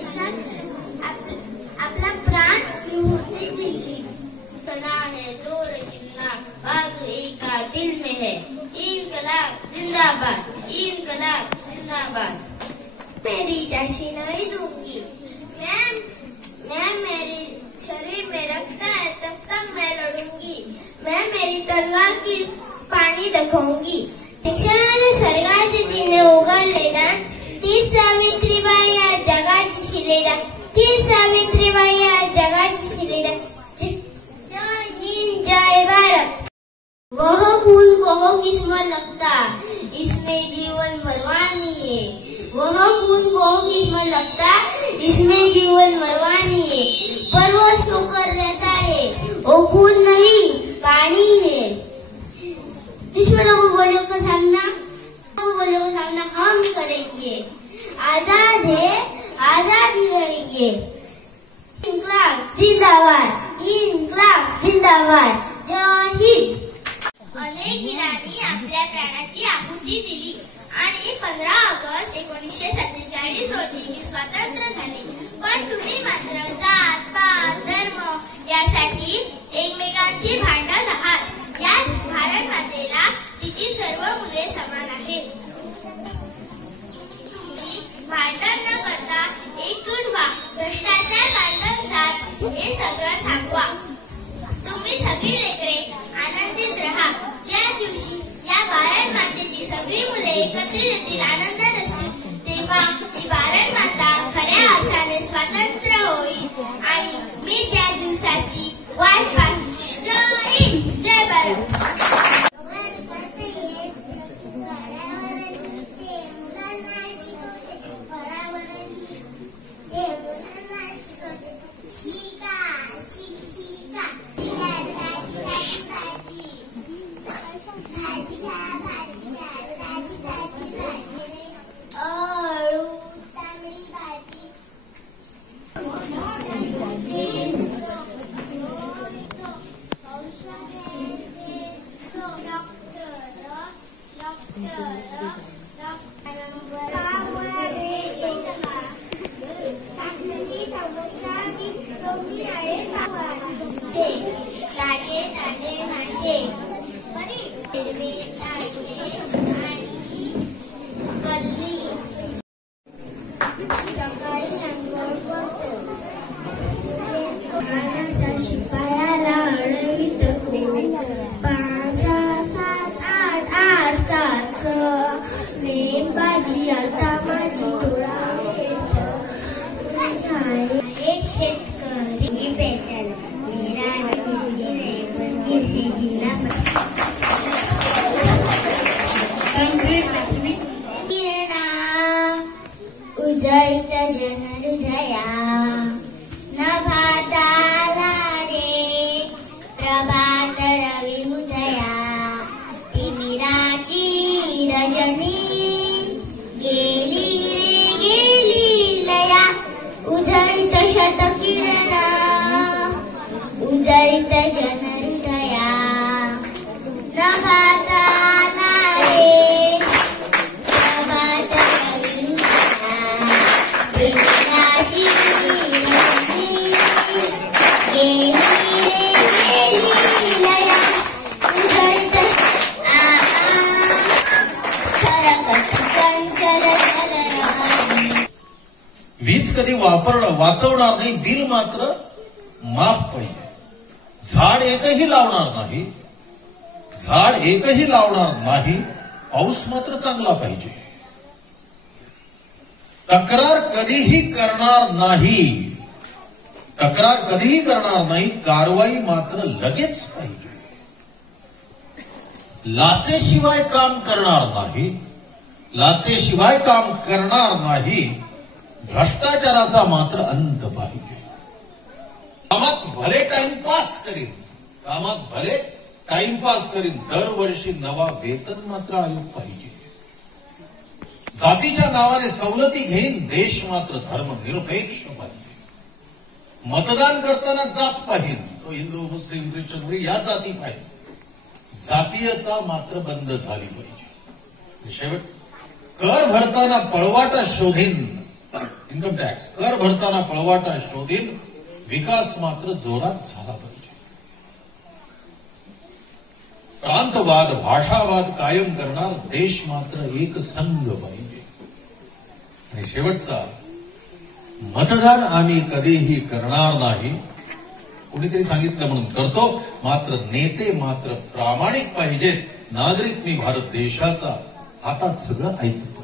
देशात आपला प्राण विभूती दिली। तना है जो रखना बाजू एका दिल में है, इनकलाब जिंदाबाद, इनकलाब जिंदाबाद। मेरी जाशी नहीं दूंगी, मैं मेरे शरीर में रखता है तब तक मैं लढूंगी, मैं मेरी तलवार की पाणी दाखवूंगी। शिक्षणाच्या स्वर्गाचे चिन्ह उघडलेला ती सावित्रीबाई या जगाची शिलेला, ती सावित्रीबाई या जगाची शिलेला। जय हिंद जय भारत। वह फूल को हो किस्मत लगता, इसमें जीवन मरवानी है। वह फूल को हो किस्मत लगता, इसमें जीवन मरवानी है। परवश होकर रहता है, वो खून नहीं पानी है। दुश्मनों को गोलियों का सामना हम करेंगे। आजाद है, आजाद ही रहेंगे। इनकलाब जिंदाबाद, इनकलाब जिंदाबाद। जय हिंद। अनेक वीरांनी आपल्या प्राणाची आहुती दिली आणि 15 ऑगस्ट 1947 रोजी स्वातंत्र्य झाले। पण तुम्ही मात्र जात पात धर्म यासाठी एकमेकांची भांडत आहात। या भारत मातेला तिची सर्व मुले समान आहेत। तुम्ही भांडण न करता एकजूट व्हा, भ्रष्टाचार, भांडण, जात हे सगळं थांबवा। तुम्ही सगळी लेकरे आनंदित राहा। ज्या दिवशी या भारत मातेची सगळी मुले एकत्रित येतील, आनंदात असतील, तेव्हा ती भारत माता खऱ्या अर्थाने स्वतंत्र होईल आणि मी त्या दिवसाची वाट पाहतो। जय हिंद जय भारत। उजळीत जन हृदया नभाताला रे प्रभात रवी मुदया तिमिराची रजनी गेली रे गेली लया उजळीत शतकिरणा उजळीत जन हृदया नभाताला रे प्रभात रवी तिमिराची रजनी गेली वीज कधी वाचवणार नाही, बिल मात्र माफ पाहिजे। झाड एकही लावणार नाही, झाड एकही लावणार नाही, पाऊस मात्र चांगला पाहिजे। तक्रार कधीही करणार नाही, तक्रार कधीही करणार नाही, कारवाई मात्र लगेच पाहिजे। लाचेशिवाय काम करणार नाही, लाचेशिवाय काम करणार नाही, भ्रष्टाचाराचा मात्र अंत पाहिजे। कामात भले टाइमपास करीन, कामात भले टाइमपास करीन, दरवर्षी नवा वेतन मात्र आयोग पाहिजे। जातीच्या नावाने सवलती घेईन, देश मात्र धर्मनिरपेक्ष पाहिजे। मतदान करताना जात पाहिजे, तो हिंदू मुस्लिम ख्रिश्चन या जाती पाहिजे, जातीयता मात्र बंद झाली पाहिजे। शेवट कर भरताना पळवाटा शोधीन, इन्कम टॅक्स कर भरताना पळवाटा शोधील, विकास मात्र जोरात झाला पाहिजे. प्रांतवाद भाषावाद कायम करणार देश मात्र एक संघ पाहिजे. आणि शेवटचा, मतदान आम्ही कधीही करणार नाही. कोणीतरी सांगितलं म्हणून करतो, मात्र नेते मात्र प्रामाणिक पाहिजेत. नागरिक मी भारत देशाचा, आता सगळं ऐकतो.